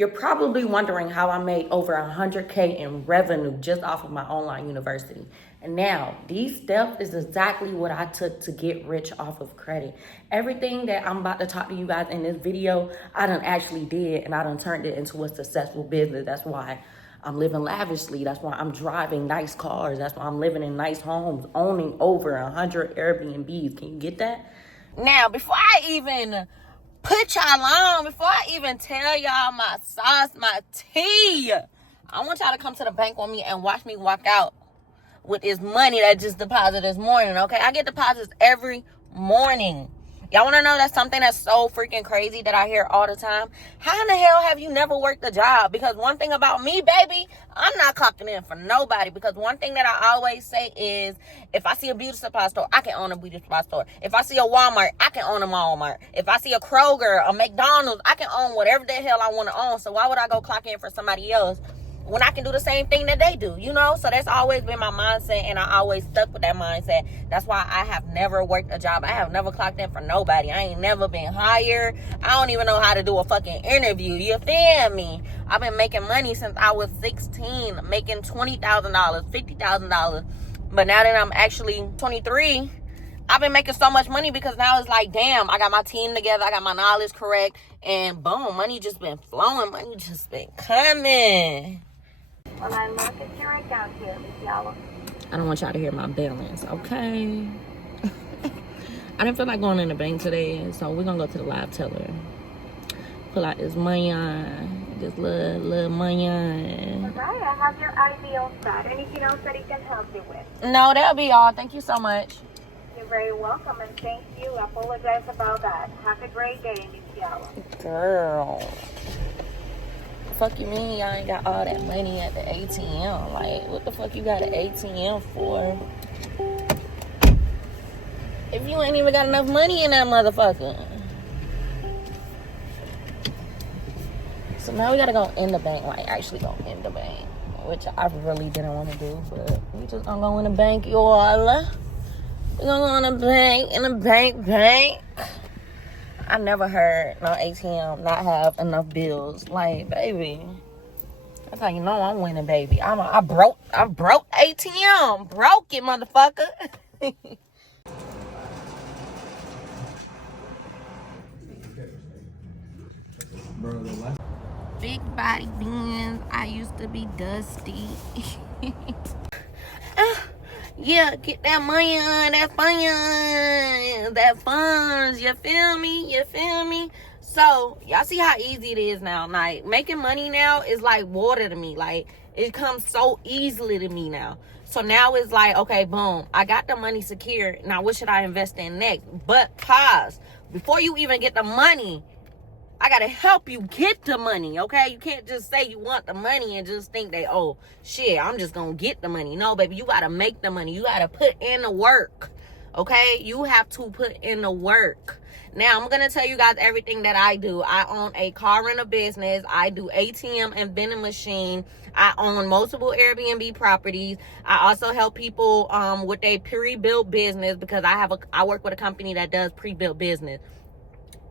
You're probably wondering how I made over 100K in revenue just off of my online university. And now, these steps is exactly what I took to get rich off of credit. Everything that I'm about to talk to you guys in this video, I done actually did, and I done turned it into a successful business. That's why I'm living lavishly. That's why I'm driving nice cars. That's why I'm living in nice homes, owning over 100 Airbnbs. Can you get that? Now, before I even put y'all on, before I even tell y'all my sauce, my tea, I want y'all to come to the bank with me and watch me walk out with this money that I just deposited this morning, okay? I get deposits every morning. Y'all want to know that's something that's so freaking crazy that I hear all the time? How in the hell have you never worked a job? Because one thing about me, baby, I'm not clocking in for nobody. Because one thing that I always say is, if I see a beauty supply store, I can own a beauty supply store. If I see a Walmart, I can own a Walmart. If I see a Kroger, a McDonald's, I can own whatever the hell I want to own. So why would I go clock in for somebody else when I can do the same thing that they do, you know? So that's always been my mindset, and I always stuck with that mindset. That's why I have never worked a job. I have never clocked in for nobody. I ain't never been hired. I don't even know how to do a fucking interview. You feel me? I've been making money since I was 16, making $20,000, $50,000. But now that I'm actually 23, I've been making so much money because now it's like, damn, I got my team together. I got my knowledge correct. And boom, money just been flowing. Money just been coming. Well, I look at your account here, Miss Yala. I don't want y'all to hear my balance, okay? I didn't feel like going in the bank today, so we're gonna go to the live teller. Pull out this money, this little money. Okay, I have your ID on set. Anything else that he can help you with? No, that'll be all. Thank you so much. You're very welcome, and thank you. I apologize about that. Have a great day, Miss Yala. Girl. Fuck you mean y'all ain't got all that money at the ATM? Like, what the fuck you got an ATM for? If you ain't even got enough money in that motherfucker. So now we gotta go in the bank, like actually go in the bank, which I really didn't want to do, but we just gonna go in the bank, y'all. We gonna go in the bank, bank. I never heard no ATM not have enough bills. Like, baby, that's how you know I'm winning, baby. I broke ATM. Broke it, motherfucker. Big body beans. I used to be dusty. Yeah, get that money on, that funds, you feel me? So, y'all see how easy it is now. Like, making money now is like water to me. Like, it comes so easily to me now. So now it's like, okay, boom, I got the money secure. Now, what should I invest in next? But pause. Before you even get the money, I gotta help you get the money, okay? You can't just say you want the money and just think that, oh, shit, I'm just gonna get the money. No, baby, you gotta make the money. You gotta put in the work, okay? You have to put in the work. Now, I'm gonna tell you guys everything that I do. I own a car rental business. I do ATM and vending machine. I own multiple Airbnb properties. I also help people with a pre-built business because I work with a company that does pre-built business.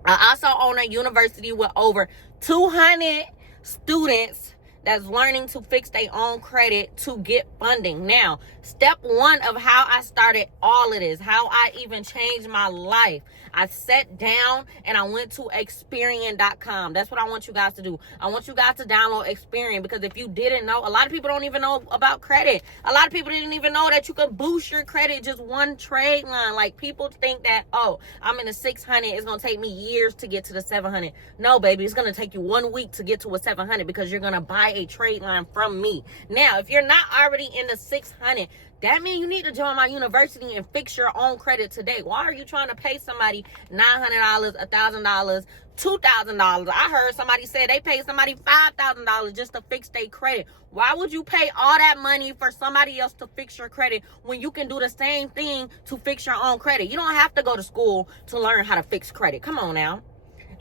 I also own a university with over 200 students that's learning to fix their own credit to get funding. Now, step one of how I started all of this, how I even changed my life, I sat down and I went to Experian.com. That's what I want you guys to do. I want you guys to download Experian, because if you didn't know, a lot of people don't even know about credit. A lot of people didn't even know that you could boost your credit just one trade line. Like, people think that, oh, I'm in the 600, it's going to take me years to get to the 700. No, baby, it's going to take you 1 week to get to a 700 because you're going to buy a trade line from me. Now, if you're not already in the 600, that means you need to join my university and fix your own credit today. Why are you trying to pay somebody $900, $1,000, $2,000? I heard somebody say they paid somebody $5,000 just to fix their credit. Why would you pay all that money for somebody else to fix your credit when you can do the same thing to fix your own credit? You don't have to go to school to learn how to fix credit. Come on now.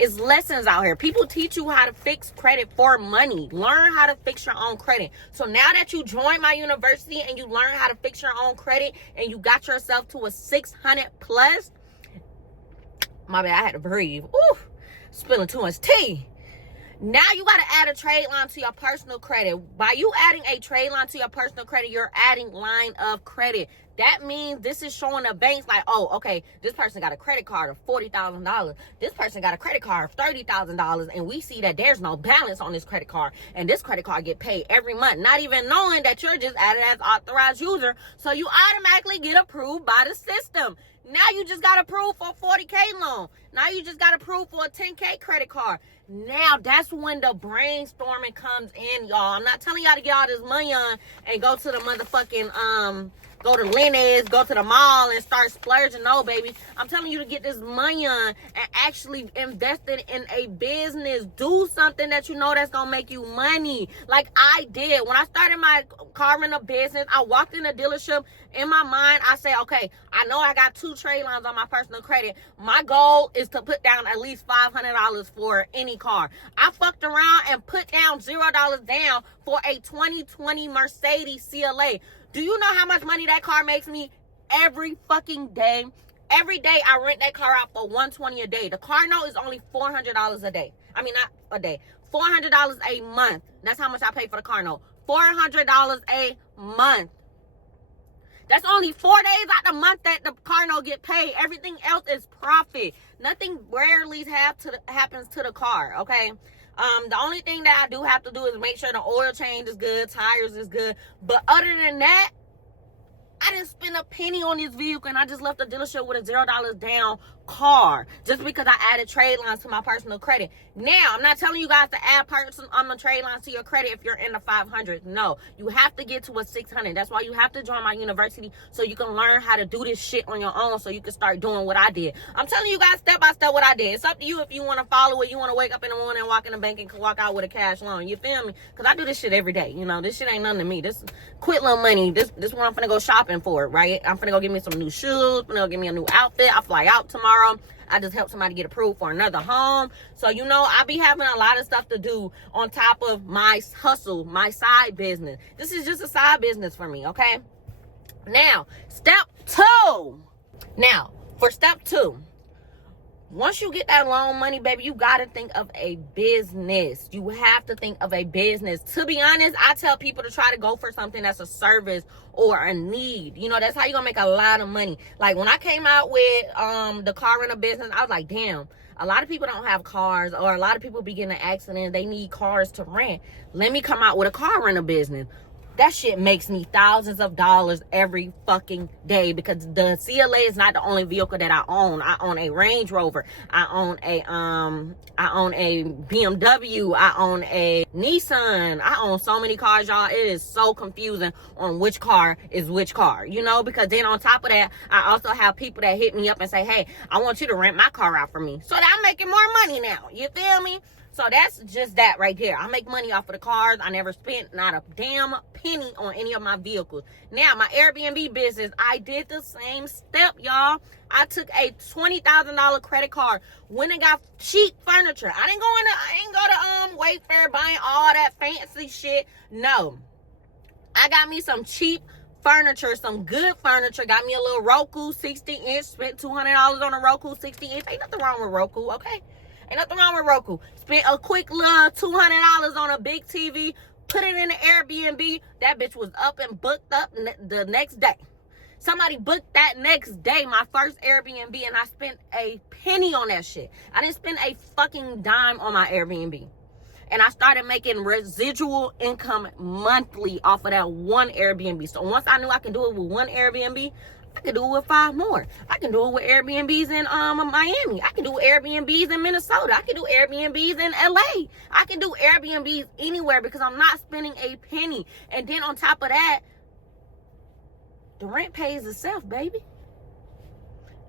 It's lessons out here. People teach you how to fix credit for money. Learn how to fix your own credit. So now that you join my university and you learn how to fix your own credit and you got yourself to a 600 plus, my bad, I had to breathe. Ooh, spilling too much tea. Now you got to add a trade line to your personal credit. By you adding a trade line to your personal credit, you're adding line of credit. That means this is showing the banks like, oh, okay, this person got a credit card of $40,000. This person got a credit card of $30,000. And we see that there's no balance on this credit card. And this credit card get paid every month, not even knowing that you're just added as authorized user. So you automatically get approved by the system. Now you just got approved for a 40K loan. Now you just got approved for a 10K credit card. Now that's when the brainstorming comes in, y'all. I'm not telling y'all to get all this money on and go to the motherfucking, go to Lenny's, go to the mall and start splurging. No, baby. I'm telling you to get this money on and actually invest it in a business. Do something that you know that's going to make you money. Like I did. When I started my car rental business, I walked in a dealership. In my mind, I say, okay, I know I got 2 trade lines on my personal credit. My goal is to put down at least $500 for any car. I fucked around and put down $0 down for a 2020 Mercedes CLA. Do you know how much money that car makes me every fucking day? Every day I rent that car out for $120 a day. The car note is only $400 a day. I mean, not a day. $400 a month. That's how much I pay for the car note. $400 a month. That's only 4 days out the month that the car note get paid. Everything else is profit. Nothing rarely happens to the car, okay? The only thing that I do have to do is make sure the oil change is good, tires is good. But other than that, I didn't spend a penny on this vehicle, and I just left the dealership with a $0 down car just because I added trade lines to my personal credit. Now, I'm not telling you guys to add the trade lines to your credit if you're in the 500s. No, you have to get to a 600. That's why you have to join my university so you can learn how to do this shit on your own so you can start doing what I did. I'm telling you guys step by step what I did. It's up to you if you want to follow it. You want to wake up in the morning and walk in the bank and walk out with a cash loan. You feel me? Because I do this shit every day. You know, this shit ain't nothing to me. This quick little money. This what I'm finna go shopping for, right? I'm finna go get me some new shoes. Finna go get me a new outfit. I fly out tomorrow. I just help somebody get approved for another home. So, you know, I be having a lot of stuff to do on top of my hustle, my side business. This is just a side business for me, okay? Now, step 2. Now, for step 2, once you get that loan money, baby, you got to think of a business. You have to think of a business. To be honest, I tell people to try to go for something that's a service or a need. You know, that's how you're going to make a lot of money. Like when I came out with the car rental business, I was like, damn, a lot of people don't have cars, or a lot of people be getting in accidents. They need cars to rent. Let me come out with a car rental business. That shit makes me thousands of dollars every fucking day, because the CLA is not the only vehicle that I own. I own a Range Rover. I own a BMW. I own a Nissan. I own so many cars, y'all. It is so confusing on which car is which car, you know, because then on top of that, I also have people that hit me up and say, hey, I want you to rent my car out for me. So that I'm making more money now. You feel me? So that's just that right there. I make money off of the cars. I never spent not a damn penny on any of my vehicles. Now, my Airbnb business, I did the same step, y'all. I took a $20,000 credit card, went and got cheap furniture. I didn't go to Wayfair buying all that fancy shit. No. I got me some cheap furniture, some good furniture. Got me a little Roku 60-inch. Spent $200 on a Roku 60-inch. Ain't nothing wrong with Roku, okay? Ain't nothing wrong with Roku. Spent a quick little $200 on a big TV. Put it in the Airbnb. That bitch was up and booked up the next day. Somebody booked that next day, my first Airbnb, and I spent a penny on that shit. I didn't spend a fucking dime on my Airbnb. And I started making residual income monthly off of that one Airbnb. So once I knew I could do it with one Airbnb, I can do it with 5 more. I can do it with Airbnbs in Miami. I can do Airbnbs in Minnesota. I can do Airbnbs in LA. I can do Airbnbs anywhere because I'm not spending a penny. And then on top of that, the rent pays itself, baby.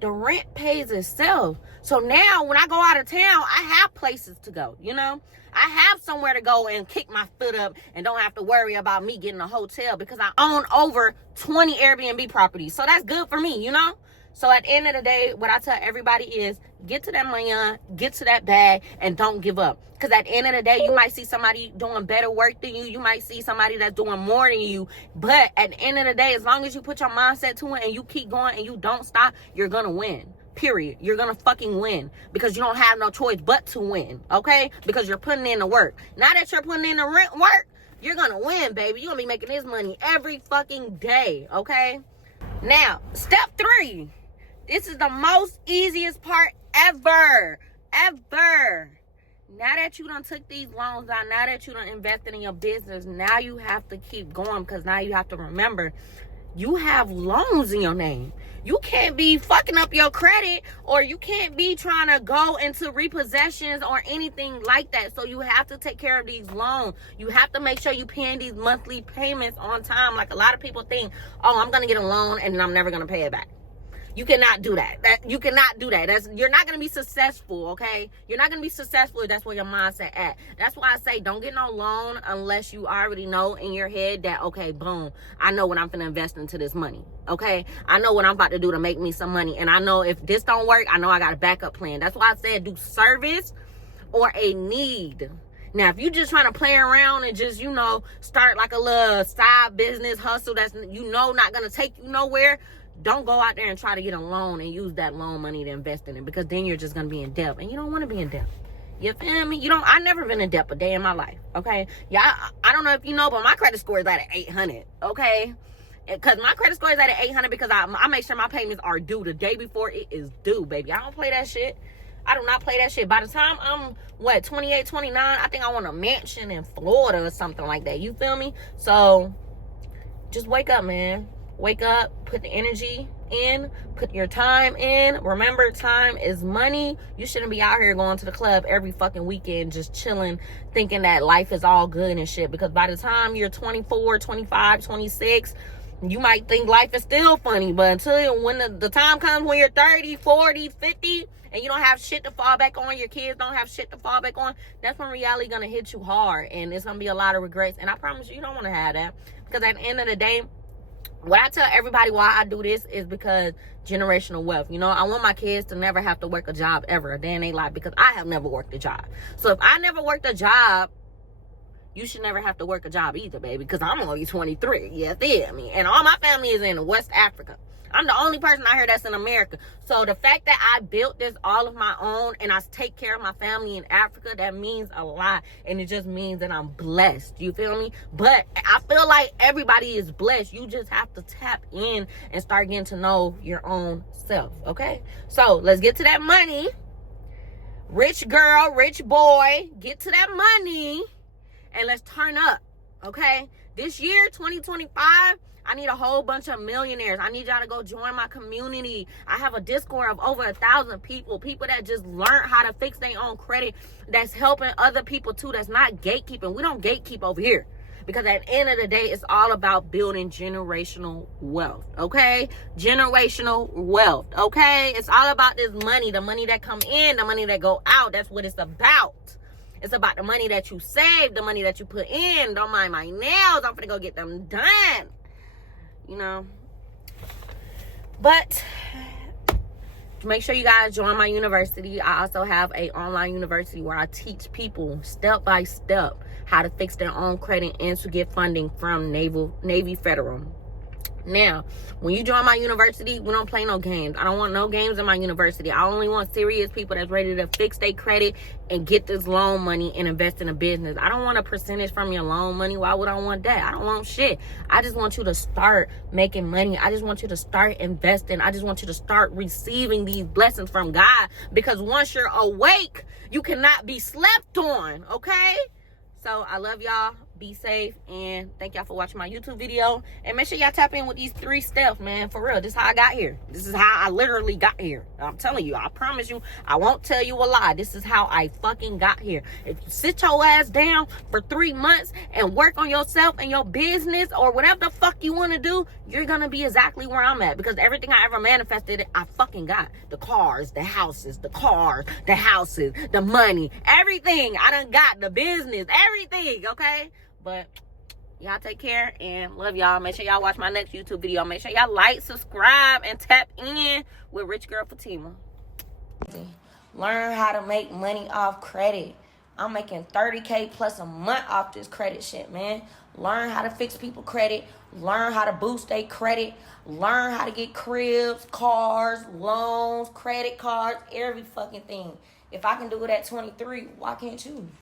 The rent pays itself. So now when I go out of town, I have places to go, you know? I have somewhere to go and kick my foot up and don't have to worry about me getting a hotel because I own over 20 Airbnb properties. So that's good for me, you know? So at the end of the day, what I tell everybody is get to that money, get to that bag, and don't give up. Because at the end of the day, you might see somebody doing better work than you. You might see somebody that's doing more than you. But at the end of the day, as long as you put your mindset to it and you keep going and you don't stop, you're going to win. period. You're gonna fucking win because you don't have no choice but to win, okay? Because you're putting in the work. Now that you're putting in the work, you're gonna win, baby. You're gonna be making this money every fucking day, okay? Now, step 3. This is the most easiest part ever. Now that you done took these loans out, now that you done invested in your business, now you have to keep going because now you have to remember you have loans in your name. You can't be fucking up your credit, or you can't be trying to go into repossessions or anything like that. So you have to take care of these loans. You have to make sure you paying these monthly payments on time. Like a lot of people think, oh, I'm going to get a loan and I'm never going to pay it back. You cannot do that. You cannot do that. You're not going to be successful, okay? You're not going to be successful if that's where your mindset at. That's why I say don't get no loan unless you already know in your head that, okay, boom, I know what I'm going to invest into this money, okay? I know what I'm about to do to make me some money. And I know if this don't work, I know I got a backup plan. That's why I said do service or a need. Now, if you just trying to play around and just, start like a little side business hustle that's, not going to take you nowhere, don't go out there and try to get a loan and use that loan money to invest in it, because then you're just going to be in debt, and you don't want to be in debt. You feel me? I never been in debt a day in my life, okay? Yeah, I don't know if you know, but my credit score is at 800, okay? Because my credit score is at 800 because I make sure my payments are due the day before it is due, baby. I don't play that shit. I do not play that shit. By the time I'm, 28, 29, I think I want a mansion in Florida or something like that. You feel me? So, just wake up, man. Wake up, put the energy in, put your time in. Remember, time is money. You shouldn't be out here going to the club every fucking weekend just chilling, thinking that life is all good and shit. Because by the time you're 24, 25, 26, you might think life is still funny. But until when the time comes when you're 30, 40, 50, and you don't have shit to fall back on, your kids don't have shit to fall back on, that's when reality gonna hit you hard. And it's gonna be a lot of regrets. And I promise you don't want to have that. Because at the end of the day, what I tell everybody why I do this is because generational wealth. I want my kids to never have to work a job ever a day in their life, because I have never worked a job. So if I never worked a job, you should never have to work a job either, baby, because I'm only 23. You feel me? And all my family is in West Africa. I'm the only person out here that's in America. So the fact that I built this all of my own and I take care of my family in Africa, that means a lot. And it just means that I'm blessed. You feel me? But I feel like everybody is blessed. You just have to tap in and start getting to know your own self. Okay? So let's get to that money. Rich girl, rich boy, get to that money and let's turn up. Okay? This year, 2025, I need a whole bunch of millionaires. I need y'all to go join my community. I have a Discord of over 1,000 people that just learn how to fix their own credit, that's helping other people too, that's not gatekeeping. We don't gatekeep over here, because at the end of the day, it's all about building generational wealth, okay? Generational wealth, okay? It's all about this money, the money that come in, the money that go out. That's what it's about. It's about the money that you save, the money that you put in. Don't mind my nails. I'm finna go get them done. But make sure you guys join my university. I also have an online university where I teach people step by step how to fix their own credit and to get funding from Navy Federal. Now, when you join my university, we don't play no games. I don't want no games in my university. I only want serious people that's ready to fix their credit and get this loan money and invest in a business. I don't want a percentage from your loan money. Why would I want that? I don't want shit. I just want you to start making money. I just want you to start investing. I just want you to start receiving these blessings from God, because once you're awake, you cannot be slept on, okay? So I love y'all. Be safe, and thank y'all for watching my YouTube video. And make sure y'all tap in with these 3 steps, man. For real, this is how I got here. This is how I literally got here. I'm telling you, I promise you, I won't tell you a lie. This is how I fucking got here. If you sit your ass down for 3 months and work on yourself and your business or whatever the fuck you want to do, you're gonna be exactly where I'm at, because everything I ever manifested, I fucking got. The cars, the houses, the money, everything. I done got the business, everything, okay? But y'all take care and love y'all. Make sure y'all watch my next YouTube video. Make sure y'all like, subscribe, and tap in with Rich Girl Fatima. Learn how to make money off credit. I'm making $30K plus a month off this credit shit, man. Learn how to fix people credit. learn how to boost their credit, learn how to get cribs, cars, loans, credit cards, every fucking thing. If I can do it at 23, why can't you?